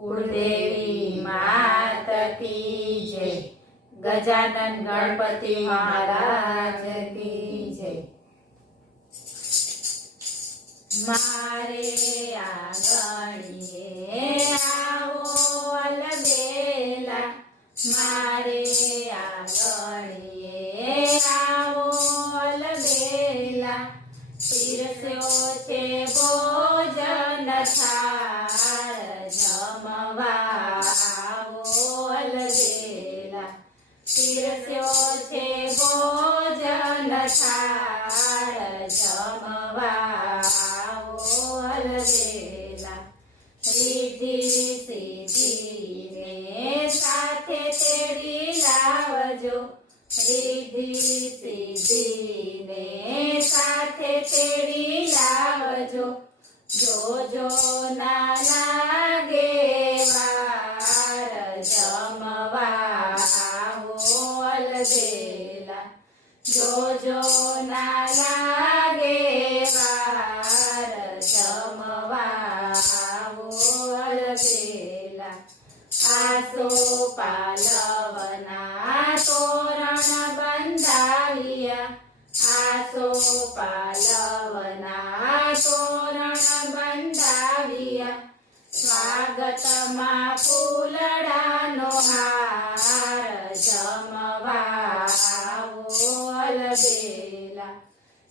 કુળદેવી માત કી જય, ગજાનન ગણપતિ મહારાજ કી જય। મારે આંગણીએ આવો અલબેલા, મારે આંગણીએ આવો અલબેલા, પીરસ્યો છે ભોજન થાળ, જમવા આવો અલબેલા, પીરસ્યો છે ભોજન થાળ, જમવા આવો અલબેલા, રીધિ સિદ્ધિ ને સાથે તેડી લાવજો, રીધિ સિદ્ધિ ને સાથે તેડી લાવજો, જોજો ના લાગે વાર, જમવા આવો અલબેલા, જોજો ના લાગે વાર, જમવા આવો અલબેલા, આસો પાલવના તોરણ બંધાવ્યા, આસો પાલવના તોરણ બંધાવ્યા, સ્વાગતમાં ફૂલડાનો હાર, જમવા આવો અલબેલા,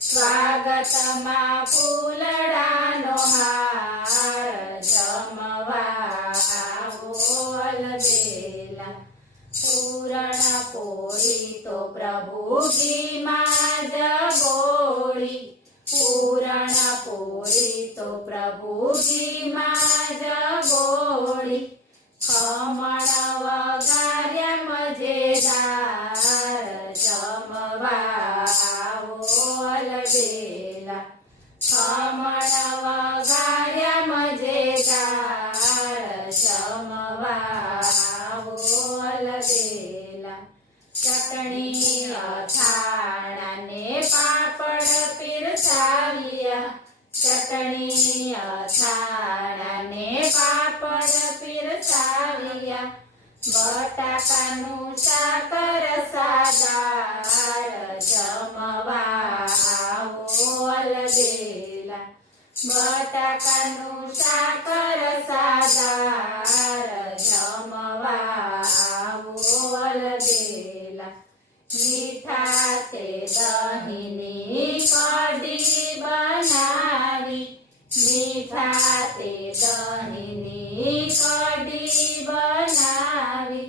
સ્વાગતમાં ફૂલડાનો હાર, જમવા આવો અલબેલા, પૂરણ પોળી તો પ્રભુજીમાં જ બોળી, પૂરણ પોળી તો પ્રભુજીમાં જ બોળી, ખમણ વગાર્યા મજેદાર, જમવા આવો અલબેલા, ખમણ વગાર્યા મજેદાર, જમવા આવો અલબેલા, ચટણી અથાણાં ને પાપડ પીરસાવ્યા, ચટણી અથાણાં ને પાપડ પીરસાવ્યા, બટાકાનું શાક રસાદાર, જમવા આવો અલબેલા, બટાકાનું શાક રસાદાર, જમવા આવો અલબેલા, મીઠા તે દહીંની કઢી બનાવી, મીઠા તે દહીંની કઢી બનાવી,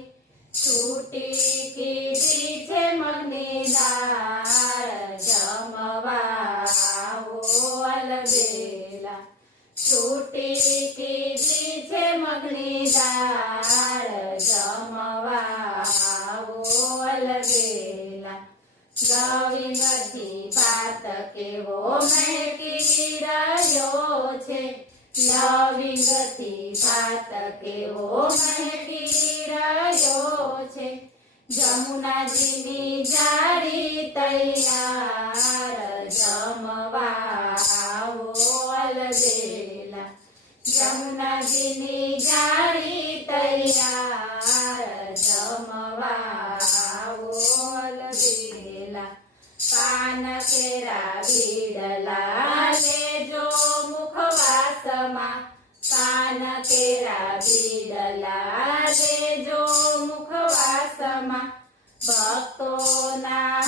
છૂટી કીધી છે મગની દાળ, જમવા આવો અલબેલા, છૂટી કીધી છે મગની દાળ, જમવા આવો અલબેલા, લવિંગથી ભાત કેવો મહેકી રહ્યો છે, લવિંગથી ભાત કેવો મહેકી રહ્યો છે, જમુનાજીની જારી તૈયાર, જમવા આવો અલબેલા, જમુનાજીની જારી તૈયાર, જમવા આવો અલબેલા, પાન કેરા બીડલા લેજો મુખવાસમાં, પાન કેરા બીડલા લેજો મુખવાસમાં, ભક્તોના